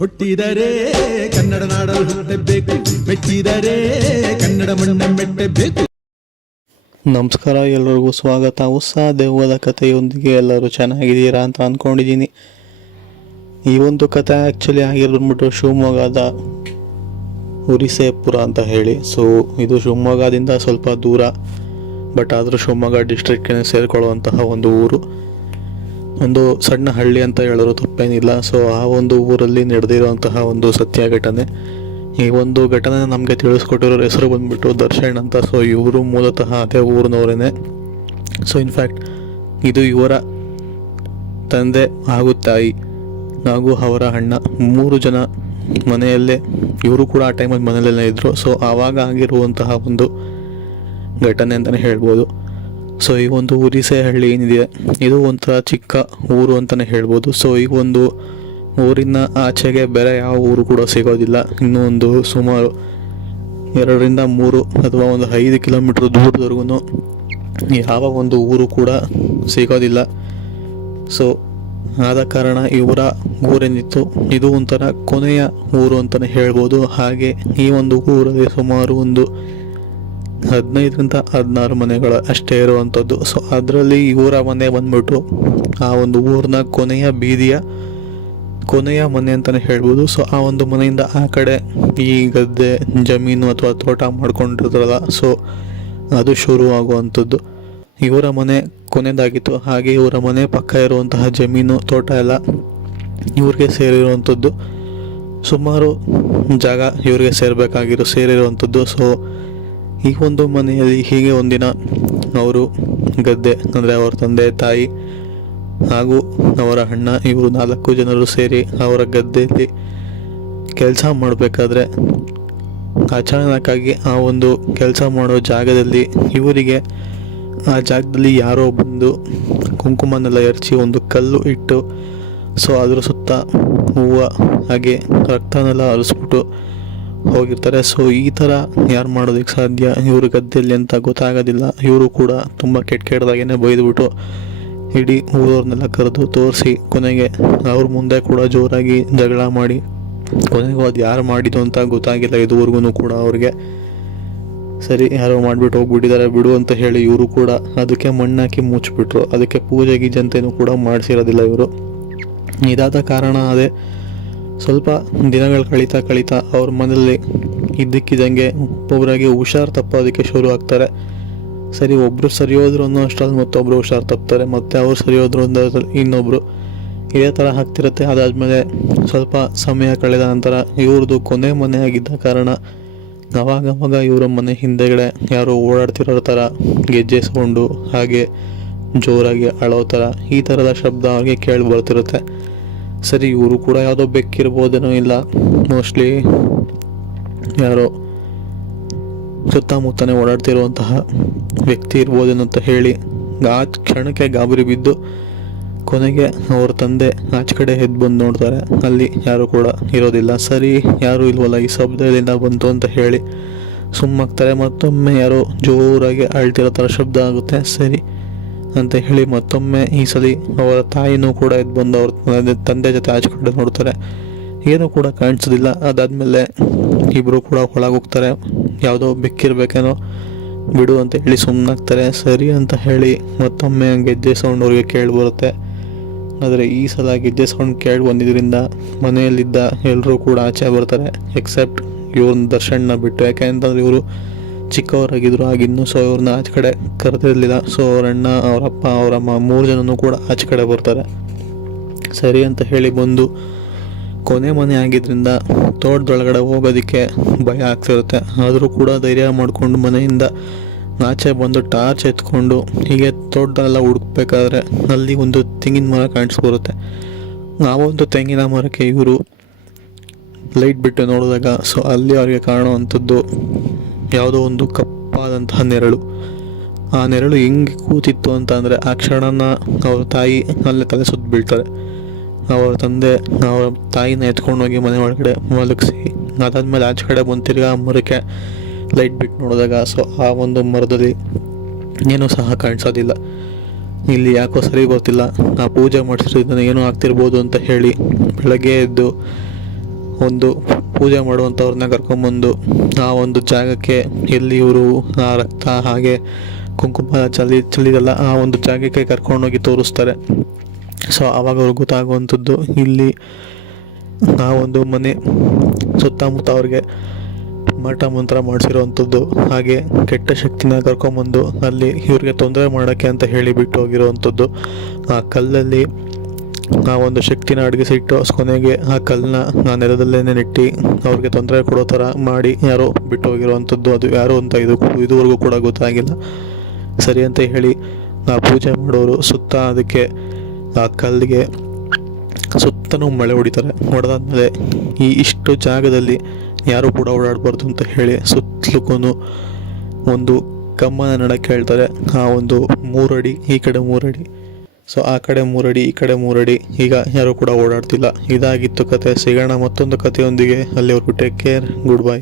ಹುಟ್ಟಿದರೆ ಕನ್ನಡ ನಾಡಲು ಹುಟ್ಟಬೇಕು, ಮೆಚ್ಚಿದರೆ ಕನ್ನಡ ಮಣ್ಣ ಮೆಟ್ಟಬೇಕು. ನಮಸ್ಕಾರ, ಎಲ್ಲರಿಗೂ ಸ್ವಾಗತ. ಹೊಸ ದೆವ್ವದ ಕಥೆಯೊಂದಿಗೆ ಎಲ್ಲರೂ ಚೆನ್ನಾಗಿದ್ದೀರಾ ಅಂತ ಅಂದ್ಕೊಂಡಿದ್ದೀನಿ. ಈ ಒಂದು ಕಥೆ ಆ್ಯಕ್ಚುಲಿ ಆಗಿರೋದ್ಬಿಟ್ಟು ಶಿವಮೊಗ್ಗದ ಹುರಿಸೇಪುರ ಅಂತ ಹೇಳಿ. ಸೊ ಇದು ಶಿವಮೊಗ್ಗದಿಂದ ಸ್ವಲ್ಪ ದೂರ, ಬಟ್ ಆದರೂ ಶಿವಮೊಗ್ಗ ಡಿಸ್ಟ್ರಿಕ್ಗೆ ಸೇರಿಕೊಳ್ಳುವಂತಹ ಒಂದು ಊರು, ಒಂದು ಸಣ್ಣ ಹಳ್ಳಿ ಅಂತ ಹೇಳಿದ್ರು ತಪ್ಪೇನಿಲ್ಲ. ಸೊ ಆ ಒಂದು ಊರಲ್ಲಿ ನಡೆದಿರುವಂತಹ ಒಂದು ಸತ್ಯ ಘಟನೆ. ಈ ಒಂದು ಘಟನೆ ನಮಗೆ ತಿಳಿಸ್ಕೊಟ್ಟಿರೋ ಹೆಸರು ಬಂದ್ಬಿಟ್ಟು ದರ್ಶನ್ ಅಂತ. ಸೊ ಇವರು ಮೂಲತಃ ಅದೇ ಊರಿನವರೇನೆ. ಸೊ ಇನ್ಫ್ಯಾಕ್ಟ್ ಇದು ಇವರ ತಂದೆ ಹಾಗೂ ತಾಯಿ ಹಾಗೂ ಅವರ ಅಣ್ಣ, 3 ಜನ ಮನೆಯಲ್ಲೇ, ಇವರು ಕೂಡ ಆ ಟೈಮಲ್ಲಿ ಮನೆಯಲ್ಲೇ ಇದ್ದರು. ಸೊ ಆವಾಗ ಆಗಿರುವಂತಹ ಒಂದು ಘಟನೆ ಅಂತಲೇ ಹೇಳ್ಬೋದು. ಸೊ ಈ ಒಂದು ಹುರಿಸೆ ಹಳ್ಳಿ ಏನಿದೆ, ಇದು ಒಂಥರ ಚಿಕ್ಕ ಊರು ಅಂತಲೇ ಹೇಳ್ಬೋದು. ಸೊ ಈ ಒಂದು ಊರಿನ ಆಚೆಗೆ ಬೇರೆ ಯಾವ ಊರು ಕೂಡ ಸಿಗೋದಿಲ್ಲ. ಇನ್ನೂ ಒಂದು ಸುಮಾರು 2ರಿಂದ 3 ಅಥವಾ ಒಂದು 5 ಕಿಲೋಮೀಟ್ರ್ ದೂರದವರೆಗೂ ಯಾವ ಒಂದು ಊರು ಕೂಡ ಸಿಗೋದಿಲ್ಲ. ಸೊ ಆದ ಕಾರಣ ಇವರ ಊರೇನಿತ್ತು, ಇದು ಒಂಥರ ಕೊನೆಯ ಊರು ಅಂತಲೇ ಹೇಳ್ಬೋದು. ಹಾಗೆ ಈ ಒಂದು ಊರಲ್ಲಿ ಸುಮಾರು ಒಂದು 15ರಿಂದ 16 ಮನೆಗಳು ಅಷ್ಟೇ ಇರುವಂಥದ್ದು. ಸೊ ಅದರಲ್ಲಿ ಇವರ ಮನೆ ಬಂದ್ಬಿಟ್ಟು ಆ ಒಂದು ಊರಿನ ಕೊನೆಯ ಬೀದಿಯ ಕೊನೆಯ ಮನೆ ಅಂತಲೇ ಹೇಳ್ಬೋದು. ಸೊ ಆ ಒಂದು ಮನೆಯಿಂದ ಆ ಕಡೆ ಈ ಗದ್ದೆ, ಜಮೀನು ಅಥವಾ ತೋಟ ಮಾಡ್ಕೊಂಡಿರ್ತಾರಲ್ಲ, ಸೊ ಅದು ಶುರು ಆಗುವಂಥದ್ದು. ಇವರ ಮನೆ ಕೊನೆಯದಾಗಿತ್ತು. ಹಾಗೆ ಇವರ ಮನೆ ಪಕ್ಕ ಇರುವಂತಹ ಜಮೀನು, ತೋಟ ಎಲ್ಲ ಇವ್ರಿಗೆ ಸೇರಿರುವಂಥದ್ದು. ಸುಮಾರು ಜಾಗ ಇವ್ರಿಗೆ ಸೇರಿರುವಂಥದ್ದು. ಸೊ ಈ ಒಂದು ಮನೆಯಲ್ಲಿ ಹೀಗೆ ಒಂದಿನ ಅವರು ಗದ್ದೆ, ಅಂದರೆ ಅವರ ತಂದೆ ತಾಯಿ ಹಾಗೂ ಅವರ ಅಣ್ಣ, ಇವರು 4 ಜನರು ಸೇರಿ ಅವರ ಗದ್ದೆಯಲ್ಲಿ ಕೆಲಸ ಮಾಡಬೇಕಾದ್ರೆ ಅಚಾನಕ್ಕಾಗಿ ಆ ಒಂದು ಕೆಲಸ ಮಾಡೋ ಜಾಗದಲ್ಲಿ ಇವರಿಗೆ ಆ ಜಾಗದಲ್ಲಿ ಯಾರೋ ಬಂದು ಕುಂಕುಮನೆಲ್ಲ ಎರಚಿ ಒಂದು ಕಲ್ಲು ಇಟ್ಟು, ಸೊ ಅದ್ರ ಸುತ್ತ ಹೂವು ಹಾಗೆ ರಕ್ತನೆಲ್ಲ ಹರಿಸ್ಬಿಟ್ಟು ಹೋಗಿರ್ತಾರೆ. ಸೊ ಈ ಥರ ಯಾರು ಮಾಡೋದಕ್ಕೆ ಸಾಧ್ಯ, ಇವರು ಗದ್ದೆಯಲ್ಲಿ ಅಂತ ಗೊತ್ತಾಗೋದಿಲ್ಲ. ಇವರು ಕೂಡ ತುಂಬ ಕೆಟ್ಟದಾಗೇ ಬೈದ್ಬಿಟ್ಟು ಇಡೀ ಊರವ್ರನ್ನೆಲ್ಲ ಕರೆದು ತೋರಿಸಿ, ಕೊನೆಗೆ ಅವ್ರ ಮುಂದೆ ಕೂಡ ಜೋರಾಗಿ ಜಗಳ ಮಾಡಿ, ಕೊನೆಗೂ ಅದು ಯಾರು ಮಾಡಿದ್ದು ಅಂತ ಗೊತ್ತಾಗಿಲ್ಲ ಇದುವರೆಗೂ ಕೂಡ ಅವ್ರಿಗೆ. ಸರಿ, ಯಾರೋ ಮಾಡಿಬಿಟ್ಟು ಹೋಗ್ಬಿಟ್ಟಿದ್ದಾರೆ ಬಿಡು ಅಂತ ಹೇಳಿ ಇವರು ಕೂಡ ಅದಕ್ಕೆ ಮಣ್ಣಾಕಿ ಮುಚ್ಚಿಬಿಟ್ರು. ಅದಕ್ಕೆ ಪೂಜೆ ಗೀಜಂತೇನೂ ಕೂಡ ಮಾಡಿಸಿರೋದಿಲ್ಲ ಇವರು. ಇದಾದ ಕಾರಣ ಅದೇ ಸ್ವಲ್ಪ ದಿನಗಳು ಕಳೀತಾ ಅವ್ರ ಮನೆಯಲ್ಲಿ ಇದ್ದಕ್ಕಿದ್ದಂಗೆ ಒಬ್ಬೊಬ್ಬರಾಗಿ ಹುಷಾರು ತಪ್ಪೋದಕ್ಕೆ ಶುರು ಆಗ್ತಾರೆ. ಸರಿ, ಒಬ್ಬರು ಸರಿ ಹೋದ್ರು ಅನ್ನೋ ಅಷ್ಟರಲ್ಲಿ ಮತ್ತೊಬ್ಬರು ಹುಷಾರು ತಪ್ತಾರೆ, ಮತ್ತು ಅವ್ರು ಸರಿ ಹೋದ್ರು ಅನ್ನೋ ಇನ್ನೊಬ್ಬರು, ಇದೇ ಥರ ಆಗ್ತಿರುತ್ತೆ. ಅದಾದಮೇಲೆ ಸ್ವಲ್ಪ ಸಮಯ ಕಳೆದ ನಂತರ ಇವ್ರದ್ದು ಕೊನೆ ಮನೆ ಆಗಿದ್ದ ಕಾರಣ ಅವಾಗವಾಗ ಇವರ ಮನೆ ಹಿಂದೆಗಡೆ ಯಾರೋ ಓಡಾಡ್ತಿರೋ ಥರ ಗೆಜ್ಜೆ ಸೌಂಡು, ಹಾಗೆ ಜೋರಾಗಿ ಅಳೋ ಥರ, ಈ ಥರದ ಶಬ್ದ ಅವ್ರಿಗೆ ಕೇಳಿ ಬರ್ತಿರುತ್ತೆ. ಸರಿ, ಇವರು ಕೂಡ ಯಾವುದೋ ಬೆಕ್ಕಿರ್ಬೋದೇನೋ, ಇಲ್ಲ ಮೋಸ್ಟ್ಲಿ ಯಾರೋ ಸುತ್ತಮುತ್ತನೇ ಓಡಾಡ್ತಿರುವಂತಹ ವ್ಯಕ್ತಿ ಇರ್ಬೋದೇನೋ ಅಂತ ಹೇಳಿ ಆ ಕ್ಷಣಕ್ಕೆ ಗಾಬರಿ ಬಿದ್ದು ಕೊನೆಗೆ ಅವ್ರ ತಂದೆ ಆಚೆ ಕಡೆ ಎದ್ದು ಬಂದು ನೋಡ್ತಾರೆ. ಅಲ್ಲಿ ಯಾರು ಕೂಡ ಇರೋದಿಲ್ಲ. ಸರಿ, ಯಾರೂ ಇಲ್ವಲ್ಲ, ಈ ಶಬ್ದ ಎಲ್ಲಿಂದ ಬಂತು ಅಂತ ಹೇಳಿ ಸುಮ್ಮಾಗ್ತಾರೆ. ಮತ್ತೊಮ್ಮೆ ಯಾರೋ ಜೋರಾಗಿ ಅಳ್ತಿರೋ ಥರ ಶಬ್ದ ಆಗುತ್ತೆ. ಸರಿ ಅಂತ ಹೇಳಿ ಮತ್ತೊಮ್ಮೆ ಈ ಸಲ ಅವರ ತಾಯಿನೂ ಕೂಡ ಎದ್ದು ಬಂದು ಅವ್ರ ತಂದೆ ಜೊತೆ ಆಚೆ ಕಡೆ ನೋಡ್ತಾರೆ. ಏನೂ ಕೂಡ ಕಾಣಿಸೋದಿಲ್ಲ. ಅದಾದಮೇಲೆ ಇಬ್ಬರು ಕೂಡ ಒಳಗೋಗ್ತಾರೆ. ಯಾವುದೋ ಬೆಕ್ಕಿರ್ಬೇಕೇನೋ ಬಿಡು ಅಂತ ಹೇಳಿ ಸುಮ್ಮನಾಗ್ತಾರೆ. ಸರಿ ಅಂತ ಹೇಳಿ ಮತ್ತೊಮ್ಮೆ ಗೆಜ್ಜೆ ಸೌಂಡ್ ಅವ್ರಿಗೆ ಕೇಳಿ ಬರುತ್ತೆ. ಆದರೆ ಈ ಸಲ ಗೆಜ್ಜೆ ಸೌಂಡ್ ಕೇಳಿ ಬಂದಿದ್ದರಿಂದ ಮನೆಯಲ್ಲಿದ್ದ ಎಲ್ಲರೂ ಕೂಡ ಆಚೆ ಬರ್ತಾರೆ, ಎಕ್ಸೆಪ್ಟ್ ಇವ್ರನ್ನ ದರ್ಶನ್ನ ಬಿಟ್ಟು. ಯಾಕೆಂತಂದರೆ ಇವರು ಚಿಕ್ಕವರಾಗಿದ್ದರು ಆಗಿನ್ನು. ಸೊ ಇವ್ರನ್ನ ಆಚೆ ಕಡೆ ಕರೆದಿರಲಿಲ್ಲ. ಸೊ ಅವರಣ್ಣ, ಅವರಪ್ಪ, ಅವರಮ್ಮ 3 ಜನನೂ ಕೂಡ ಆಚೆ ಕಡೆ ಬರ್ತಾರೆ. ಸರಿ ಅಂತ ಹೇಳಿ ಬಂದು ಕೊನೆ ಮನೆ ಆಗಿದ್ದರಿಂದ ತೋಟದೊಳಗಡೆ ಹೋಗೋದಕ್ಕೆ ಭಯ ಆಗ್ತಿರುತ್ತೆ. ಆದರೂ ಕೂಡ ಧೈರ್ಯ ಮಾಡಿಕೊಂಡು ಮನೆಯಿಂದ ಆಚೆ ಬಂದು ಟಾರ್ಚ್ ಎತ್ಕೊಂಡು ಹೀಗೆ ತೋಟದಲ್ಲೆಲ್ಲ ಹುಡುಕ್ಬೇಕಾದ್ರೆ ಅಲ್ಲಿ ಒಂದು ತೆಂಗಿನ ಮರ ಕಾಣಿಸ್ಬರುತ್ತೆ. ಆ ಒಂದು ತೆಂಗಿನ ಮರಕ್ಕೆ ಇವರು ಲೈಟ್ ಬಿಟ್ಟು ನೋಡಿದಾಗ, ಸೊ ಅಲ್ಲಿ ಅವ್ರಿಗೆ ಕಾಣುವಂಥದ್ದು ಯಾವುದೋ ಒಂದು ಕಪ್ಪಾದಂತಹ ನೆರಳು. ಆ ನೆರಳು ಹೆಂಗೆ ಕೂತಿತ್ತು ಅಂತ ಅಂದರೆ ಆ ಕ್ಷಣನ ಅವ್ರ ತಾಯಿ ಅಲ್ಲೇ ತಲೆ ಸುತ್ತ ಬೀಳ್ತಾರೆ. ಅವರ ತಂದೆ ಅವರ ತಾಯಿನ ಎತ್ಕೊಂಡೋಗಿ ಮನೆ ಒಳಗಡೆ ಮಲಗಿಸಿ, ಅದಾದಮೇಲೆ ಆಚೆ ಕಡೆ ಬಂದು ತಿರ್ಗಾ ಮರಕ್ಕೆ ಲೈಟ್ ಬಿಟ್ಟು ನೋಡಿದಾಗ, ಸೊ ಆ ಒಂದು ಮರದಲ್ಲಿ ಏನೂ ಸಹ ಕಾಣಿಸೋದಿಲ್ಲ. ಇಲ್ಲಿ ಯಾಕೋ ಸರಿ ಗೊತ್ತಿಲ್ಲ, ಆ ಪೂಜೆ ಮಾಡಿಸಿರೋದನ್ನ ಏನೋ ಆಗ್ತಿರ್ಬೋದು ಅಂತ ಹೇಳಿ ಬೆಳಗ್ಗೆ ಎದ್ದು ಒಂದು ಪೂಜೆ ಮಾಡುವಂಥವ್ರನ್ನ ಕರ್ಕೊಂಬಂದು ಆ ಒಂದು ಜಾಗಕ್ಕೆ ಎಲ್ಲಿ ಇವರು ಆ ರಕ್ತ ಹಾಗೆ ಕುಂಕುಮ ಚೆಲ್ಲಿದಲ್ಲ ಆ ಒಂದು ಜಾಗಕ್ಕೆ ಕರ್ಕೊಂಡೋಗಿ ತೋರಿಸ್ತಾರೆ. ಸೊ ಆವಾಗ ಅವ್ರಿಗೆ ಗೊತ್ತಾಗುವಂಥದ್ದು ಇಲ್ಲಿ ಆ ಒಂದು ಮನೆ ಸುತ್ತಮುತ್ತ ಅವ್ರಿಗೆ ಮಾಟ ಮಂತ್ರ ಮಾಡಿಸಿರೋವಂಥದ್ದು, ಹಾಗೆ ಕೆಟ್ಟ ಶಕ್ತಿನ ಕರ್ಕೊಂಬಂದು ಅಲ್ಲಿ ಇವ್ರಿಗೆ ತೊಂದರೆ ಮಾಡೋಕ್ಕೆ ಅಂತ ಹೇಳಿ ಬಿಟ್ಟು ಹೋಗಿರೋವಂಥದ್ದು. ಆ ಕಲ್ಲಲ್ಲಿ ಆ ಒಂದು ಶಕ್ತಿನ ಅಡಗಿಸಿಟ್ಟು ಕೊನೆಗೆ ಆ ಕಲ್ಲನ್ನ ಆ ನೆಲದಲ್ಲೇ ನೆಟ್ಟಿ ಅವ್ರಿಗೆ ತೊಂದರೆ ಕೊಡೋ ಥರ ಮಾಡಿ ಯಾರೋ ಬಿಟ್ಟು ಹೋಗಿರುವಂಥದ್ದು. ಅದು ಯಾರು ಅಂತ ಇದುವರೆಗೂ ಕೂಡ ಗೊತ್ತಾಗಿಲ್ಲ. ಸರಿ ಅಂತ ಹೇಳಿ ಆ ಪೂಜೆ ಮಾಡೋರು ಸುತ್ತ ಅದಕ್ಕೆ ಆ ಕಲ್ಲಿಗೆ ಸುತ್ತಲೂ ಮಳೆ ಹೊಡಿತಾರೆ. ಹೊಡೆದಾದ್ಮೇಲೆ ಇಷ್ಟು ಜಾಗದಲ್ಲಿ ಯಾರೂ ಕೂಡ ಓಡಾಡಬಾರ್ದು ಅಂತ ಹೇಳಿ ಸುತ್ತಲೂ ಒಂದು ಕಮ್ಮನ ನಡಕ್ಕೆ ಹೇಳ್ತಾರೆ. ಆ ಒಂದು 3 ಅಡಿ ಈ ಕಡೆ 3 ಅಡಿ, ಸೊ ಆ ಕಡೆ 3 ಅಡಿ ಈ ಕಡೆ 3 ಅಡಿ. ಈಗ ಯಾರೂ ಕೂಡ ಓಡಾಡ್ತಿಲ್ಲ. ಇದಾಗಿತ್ತು ಕತೆ. ಸಿಗೋಣ ಮತ್ತೊಂದು ಕಥೆಯೊಂದಿಗೆ. ಅಲ್ಲಿವರೆಗೂ ಟೇಕ್ ಕೇರ್, ಗುಡ್ ಬೈ.